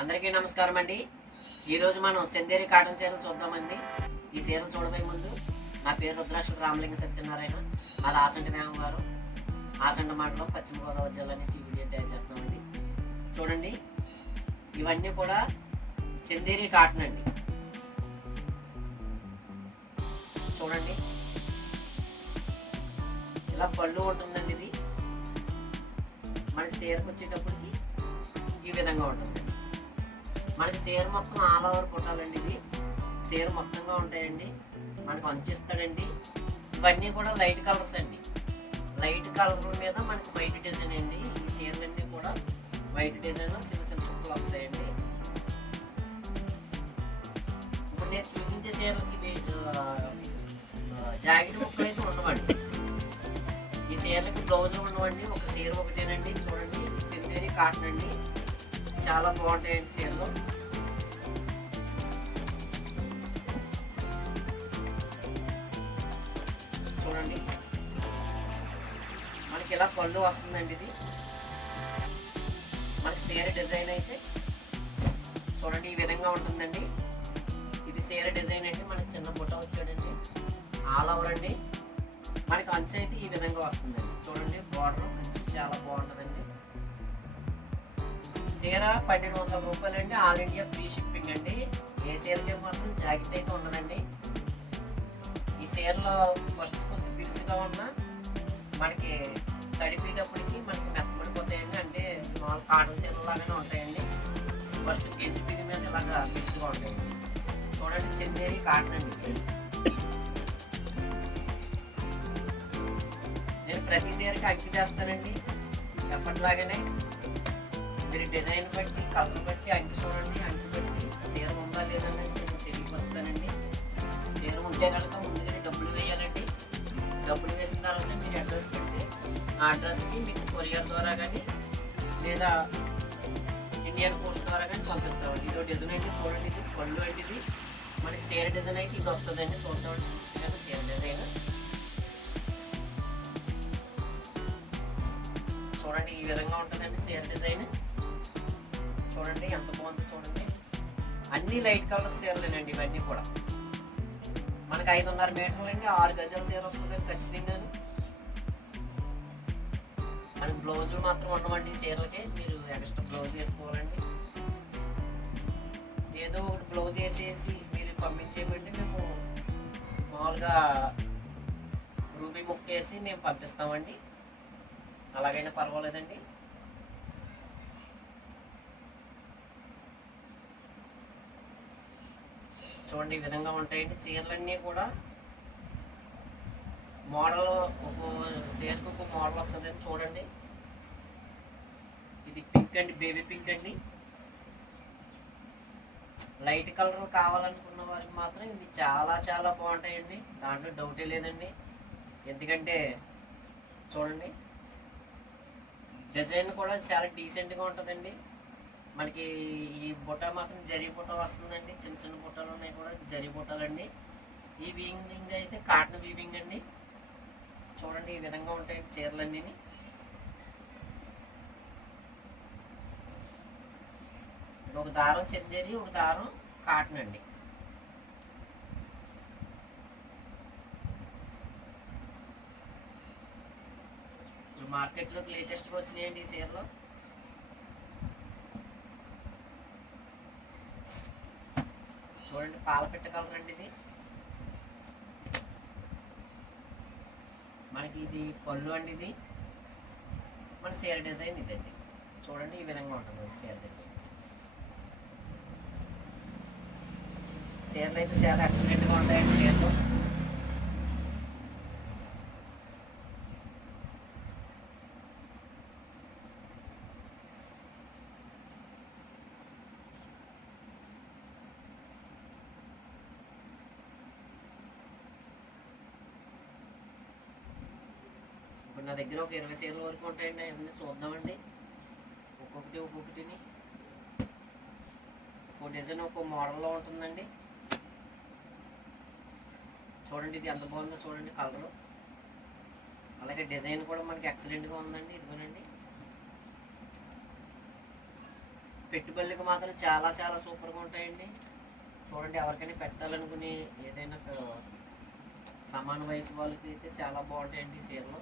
అందరికీ నమస్కారం అండి. ఈరోజు మనం సెందేరి కాటన్ చీరలు చూద్దామండి. ఈ చీరలు చూడబోయే ముందు నా పేరు రుద్రాక్ష రామలింగ సత్యనారాయణ మాది ఆసండి మేమవారు ఆసండ మండలం పశ్చిమ గోదావరి జిల్లా నుంచి వీడియో తయారు చేస్తామండి చూడండి ఇవన్నీ కూడా చందేరి కాటన్ అండి. చూడండి. ఇలా పళ్ళు ఉంటుందండి ఇది. మనకి చీరకు వచ్చేటప్పటికి ఈ విధంగా ఉంటుంది. మనకి చీర మొత్తం ఆల్ ఓవర్ కుట్టాలండి ఇది. చీర మొత్తంగా ఉంటాయండి. మనకు అంచిస్తాడండి ఇవన్నీ కూడా లైట్ కలర్స్ అండి. లైట్ కలర్ మీద మనకి వైట్ డిజైన్ అండి. ఈ చీరలన్నీ కూడా వైట్ డిజైన్ చిన్న చిన్న చుక్కలు వస్తాయండి. ఇప్పుడు నేను చూపించే చీరలకి జాకెట్ ముక్కలు అయితే ఉండవండి. ఈ చీరలకి బ్లౌజ్ ఉండవండి. ఒక చీర ఒకటేనండి. చూడండి. చిందేరి కాటన్ అండి. చాలా బాగుంటాయండి చీరలు. చూడండి. మనకి ఇలా పళ్ళు వస్తుందండి ఇది. మనకి చీర డిజైన్ అయితే చూడండి ఈ విధంగా ఉంటుందండి. ఇది చీర డిజైన్ అంటే మనకి చిన్న బుట్ట వచ్చాడండి. ఆల్ ఓవర్ అండి. మనకి అంచు అయితే ఈ విధంగా వస్తుందండి. చీర పన్నెండు వందల రూపాయలు అండి ఆల్ ఇండియా ఫ్రీ షిప్పింగ్ అండి. ఏ చీరకి మాత్రం జాకెట్ అయితే ఉండదండి. ఈ చీరలో ఫస్ట్ కొంచెం బిరుసుగా ఉన్న మనకి తడిపేటప్పటికి మనకి మెత్తబడిపోతాయండి అంటే మామూలు కాటన్ చీరలు లాగానే ఉంటాయండి. ఫస్ట్ గెంజి పిడి మీద ఇలాగా బిరుసుగా ఉంటాయండి. చూడండి చెందేరి కాటన్ అండి నేను ప్రతి చీరకి అంకి చేస్తానండి ఎప్పటిలాగానే మీరు డిజైన్ బట్టి కలర్ బట్టి అంకి చూడండి అంకి బట్టి చీర ఉందా లేదని నేను తెలియపరుస్తానండి. చీర ఉంటే కనుక ముందుగానే డబ్బులు వేయాలండి. డబ్బులు వేసిన తర్వాత మీరు అడ్రస్ పెడితే ఆ అడ్రస్కి మీకు కొరియర్ ద్వారా కానీ లేదా ఇండియన్ పోస్ట్ ద్వారా కానీ పంపిస్తామండి. ఇదో డిజైన్ అయితే చూడండి ఇది. పళ్ళు అంటే ఇది. మనకి చీర డిజైన్ అయితే ఇది వస్తుందండి చూద్దామండి. చూడండి చీర డిజైన్. చూడండి ఈ విధంగా ఉంటుందండి చీర డిజైన్. అన్ని లైట్ కలర్ చీరలేనండి ఇవన్నీ కూడా. మనకి ఐదున్నర మీటర్లు అండి ఆరు గజాల చీర వస్తుందండి ఖచ్చితంగా మనకి బ్లౌజులు మాత్రం ఉండవండి ఈ చీరలకి. మీరు ఎక్స్ట్రా బ్లౌజ్ వేసుకోవాలండి. ఏదో ఒకటి బ్లౌజ్ వేసేసి మీరు పంపించేయమంటే మేము మామూలుగా రూబీ బుక్ వేసి మేము పంపిస్తామండి. అలాగైనా పర్వాలేదండి. చూడండి ఈ విధంగా ఉంటాయండి. చీరలన్నీ కూడా మోడల్ ఒక చీరకు ఒక మోడల్ వస్తుందని చూడండి. ఇది పింక్ అండి బేబీ పింక్ అండి. లైట్ కలర్ కావాలనుకున్న వారికి మాత్రం ఇవి చాలా చాలా బాగుంటాయండి. దాంట్లో డౌటే లేదండి. ఎందుకంటే చూడండి డిజైన్ కూడా చాలా డీసెంట్గా ఉంటుందండి. మనకి ఈ బుట్ట మాత్రం జరీ బుట్ట వస్తుందండి. చిన్న చిన్న బుట్టలు ఉన్నాయి కూడా జరీ బుట్టలండి. ఈ వీవింగ్ అయితే కాటన్ వీవింగ్ అండి. చూడండి ఈ విధంగా ఉంటాయండి చీరలన్నీ ఒక దారం చెందేరి ఒక దారం కాటన్ అండి. ఇప్పుడు మార్కెట్లోకి లేటెస్ట్గా వచ్చినాయండి ఈ చీరలు. చూడండి పాల పిట్ట కలర్ అండి ఇది. మనకి ఇది పళ్ళు అండి ఇది. మన సేల్ డిజైన్ ఇదండి. చూడండి ఈ విధంగా ఉంటుంది సేల్ డిజైన్. చీరలు అయితే చాలా ఎక్సలెంట్గా ఉంటాయండి చీరలు నా దగ్గర ఒక ఇరవై చీరల వరకు ఉంటాయండి అవన్నీ చూద్దామండి. ఒక్కొక్కటి ఒక్కొక్కటిని. ఒక్కో డిజైన్ ఒక్కో మోడల్లో ఉంటుందండి. చూడండి ఇది ఎంత బాగుందో చూడండి కలరు అలాగే డిజైన్ కూడా మనకి ఎక్సలెంట్గా ఉందండి ఇదిగోనండి. పెట్టుబడులకు మాత్రం చాలా చాలా సూపర్గా ఉంటాయండి. చూడండి ఎవరికైనా పెట్టాలనుకుని ఏదైనా సమాన వయసు వాళ్ళకి అయితే చాలా బాగుంటాయండి ఈ చీరలు.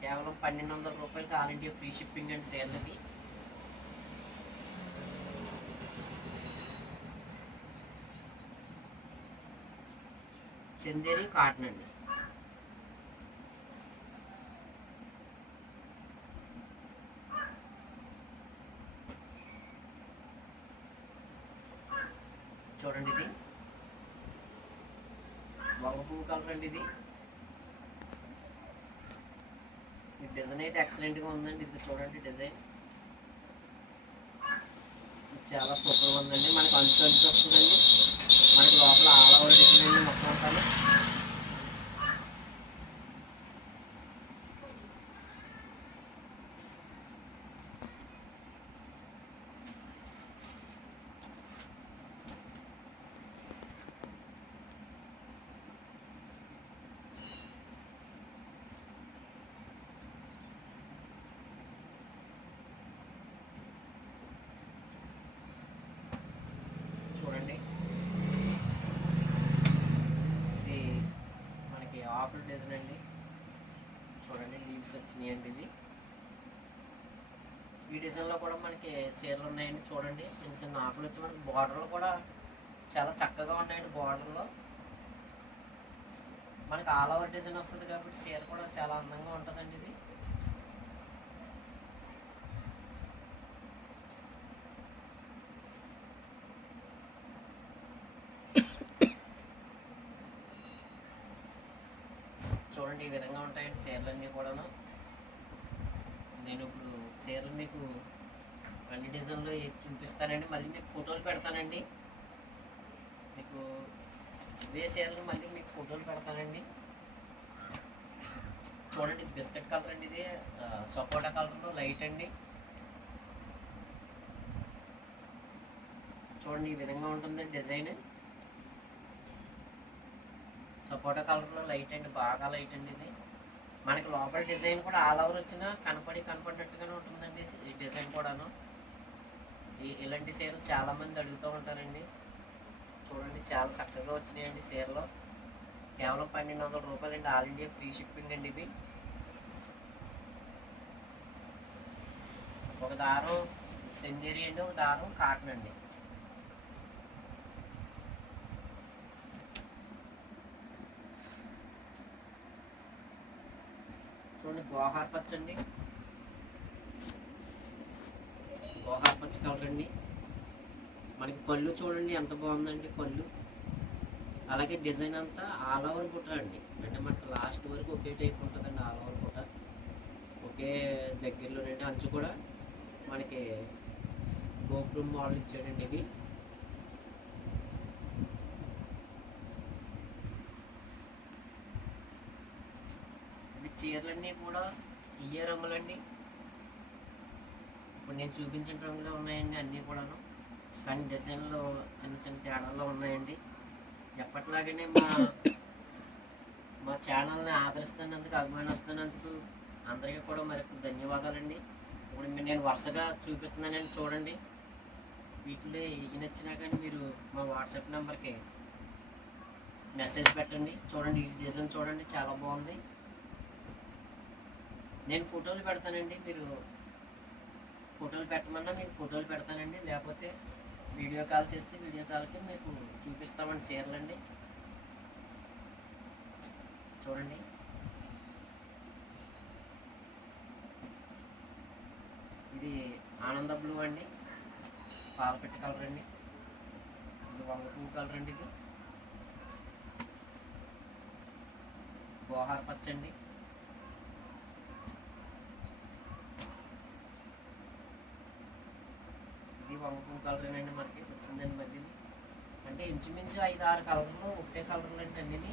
కేవలం పన్నెండు వందల రూపాయలకి ఆల్ ఇండియా ఫ్రీ షిప్పింగ్ అండి చీరలకి చందేరి కాటన్ అండి చూడండి ఇది వంగ పువ్వు కలర్ అండి ఇది ఈ డిజైన్ అయితే ఎక్సలెంట్గా ఉందండి. ఇది చూడండి డిజైన్. చాలా సూపర్గా ఉందండి. మనకి అంచు అంచు వస్తుందండి. మనకి లోపల ఆల్ ఓవర్ డిజైన్ అండి మొత్తం అంతా చూడండి ఇది ఆపిల్ డిజైన్ అండి. చూడండి లీవ్స్ వచ్చినాయండి ఇవి. ఈ డిజైన్లో కూడా మనకి చీరలు ఉన్నాయండి చూడండి. చిన్న చిన్న ఆకులు వచ్చి మనకి బార్డర్లు కూడా చాలా చక్కగా ఉన్నాయండి బార్డర్లో మనకి ఆల్ ఓవర్ డిజైన్ వస్తుంది కాబట్టి చీర కూడా చాలా అందంగా ఉంటుందండి ఇది. చూడండి ఈ విధంగా ఉంటాయండి చీరలన్నీ కూడాను. నేను ఇప్పుడు చీరలు మీకు అన్ని డిజైన్లో చూపిస్తానండి. మళ్ళీ మీకు ఫోటోలు పెడతానండి. మీకు ఇవే చీరలు మళ్ళీ మీకు ఫోటోలు పెడతానండి. చూడండి బిస్కెట్ కలర్ అండి ఇది. సపోటా కలర్లో లైట్ అండి. చూడండి ఈ విధంగా ఉంటుంది డిజైన్. సపోటా కలర్లో లైట్ అండి బాగా లైట్ అండి ఇది. మనకి లోపల డిజైన్ కూడా ఆల్ ఓవర్ వచ్చినా కనపడి కనపడినట్టుగానే ఉంటుందండి ఈ డిజైన్ కూడాను. ఈ ఇలాంటి చీరలు చాలామంది అడుగుతూ ఉంటారండి. చూడండి చాలా చక్కగా వచ్చినాయండి చీరలు. కేవలం పన్నెండు వందల రూపాయలు అండి ఆల్ ఇండియా ఫ్రీ షిప్పింగ్ అండి ఇవి ఒక దారం సింజరీ అండి ఒక దారం కాటన్ అండి. చూడండి గోహార్ పచ్చ అండి గోహార్ పచ్చ కలర్ అండి. మనకి పళ్ళు చూడండి ఎంత బాగుందండి పళ్ళు. అలాగే డిజైన్ అంతా ఆల్ ఓవర్ బుట్ట అండి. అంటే మనకి లాస్ట్ వరకు ఒకే టైప్ ఉంటుందండి ఆల్ ఓవర్ బుట్ట ఒకే దగ్గరలో రెండు అంచు కూడా మనకి గోపురం మోడల్ ఇచ్చాడండి ఇవి ఇవి చీరలన్నీ కూడా ఇయ్యే రంగులండి. ఇప్పుడు నేను చూపించిన రంగులో ఉన్నాయండి అన్నీ కూడాను. కానీ డిజైన్లో చిన్న చిన్న తేడాల్లో ఉన్నాయండి. ఎప్పటిలాగానే మా మా ఛానల్ని ఆదరిస్తున్నందుకు అభిమానిస్తున్నందుకు అందరికీ కూడా మరొక ధన్యవాదాలండి. ఇప్పుడు నేను వరుసగా చూపిస్తున్నానండి చూడండి. వీటిలో ఏ నచ్చినా కానీ మీరు మా వాట్సాప్ నెంబర్కి మెసేజ్ పెట్టండి. చూడండి ఈ డిజైన్ చూడండి చాలా బాగుంది. నేను ఫోటోలు పెడతానండి మీరు ఫోటోలు పెట్టమన్నా మీకు ఫోటోలు పెడతానండి లేకపోతే వీడియో కాల్ చేస్తే వీడియో కాల్కి మీకు చూపిస్తామండి చీరలండి. చూడండి. ఇది ఆనంద బ్లూ అండి పాలపెట్ట కలర్ అండి. ఇది వంగ పువ్వు కలర్ అండి ఇది. గోహార్ పచ్చండి. ఇది వంగ కలర్ అండి మనకి వచ్చిందండి మళ్ళీ అంటే ఇంచుమించు ఐదు ఆరు కలర్లు ఒకటే కలర్లు అండి అన్నీ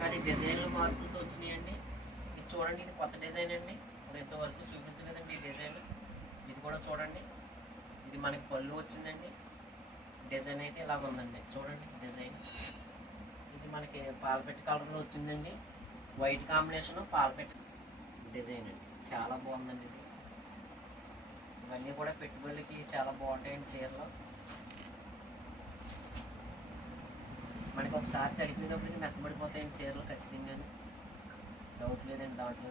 కానీ డిజైన్లు మార్పులతో వచ్చినాయండి. ఇది చూడండి ఇది కొత్త డిజైన్ అండి. ఇప్పుడు ఇంతవరకు చూపించలేదండి ఈ డిజైన్. ఇది కూడా చూడండి. ఇది మనకి పళ్ళు వచ్చిందండి. డిజైన్ అయితే ఇలాగ ఉందండి. చూడండి డిజైన్. ఇది మనకి పాలపెట్టి కలర్లో వచ్చిందండి. వైట్ కాంబినేషన్ పాలపెట్టి డిజైన్ అండి. చాలా బాగుందండి ఇది. ఇవన్నీ కూడా పెట్టుబడులకి చాలా బాగుంటాయండి చీరలు. మనకి ఒకసారి తడిపినప్పటికి మెత్తబడిపోతాయండి చీరలు ఖచ్చితంగా డౌట్ లేదండి దాంట్లో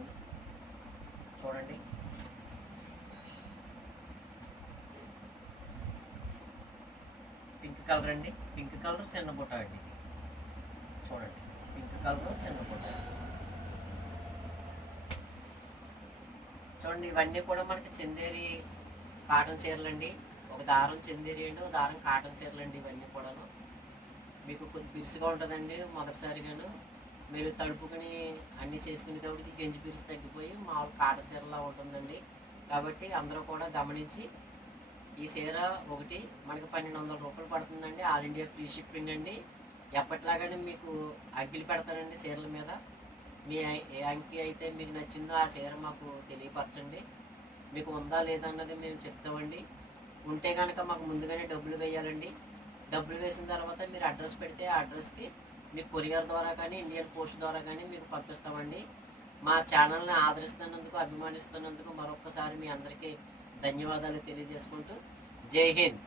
చూడండి. పింక్ కలర్ అండి. పింక్ కలర్ చిన్న బుట్ట అండి చూడండి. పింక్ కలర్ చిన్న బుట్ట. చూడండి ఇవన్నీ కూడా మనకి చందేరి కాటన్ చీరలు అండి ఒక దారం చెందిరేయండి ఒక దారం కాటన్ చీరలు అండి ఇవన్నీ కూడాను. మీకు కొద్ది బిరుసుగా ఉంటుందండి మొదటిసారిగాను మీరు తడుపుకుని అన్నీ చేసుకునేటప్పటికి గెంజి బిరుసు తగ్గిపోయి మామూలు కాటన్ చీరలా ఉంటుందండి. కాబట్టి అందరూ కూడా గమనించి ఈ చీర ఒకటి మనకి పన్నెండు వందల రూపాయలు పడుతుందండి. ఆల్ ఇండియా ఫ్రీ షిప్పింగ్ అండి. ఎప్పటిలాగానే మీకు అగ్గిలు పెడతానండి చీరల మీద. మీ ఏ అంకి అయితే మీకు నచ్చిందో ఆ చీర మాకు తెలియపరచండి. మీకు ఉందా లేదా అన్నది మేము చెప్తామండి. ఉంటే కనుక మాకు ముందుగానే డబ్బులు వేయాలండి. డబ్బులు వేసిన తర్వాత మీరు అడ్రస్ పెడితే ఆ అడ్రస్కి మీకు కొరియర్ ద్వారా కానీ ఇండియన్ పోస్ట్ ద్వారా కానీ మీకు పంపిస్తామండి. మా ఛానల్ని ఆదరిస్తున్నందుకు అభిమానిస్తున్నందుకు మరొక్కసారి మీ అందరికీ ధన్యవాదాలు తెలియజేసుకుంటూ జై హింద్.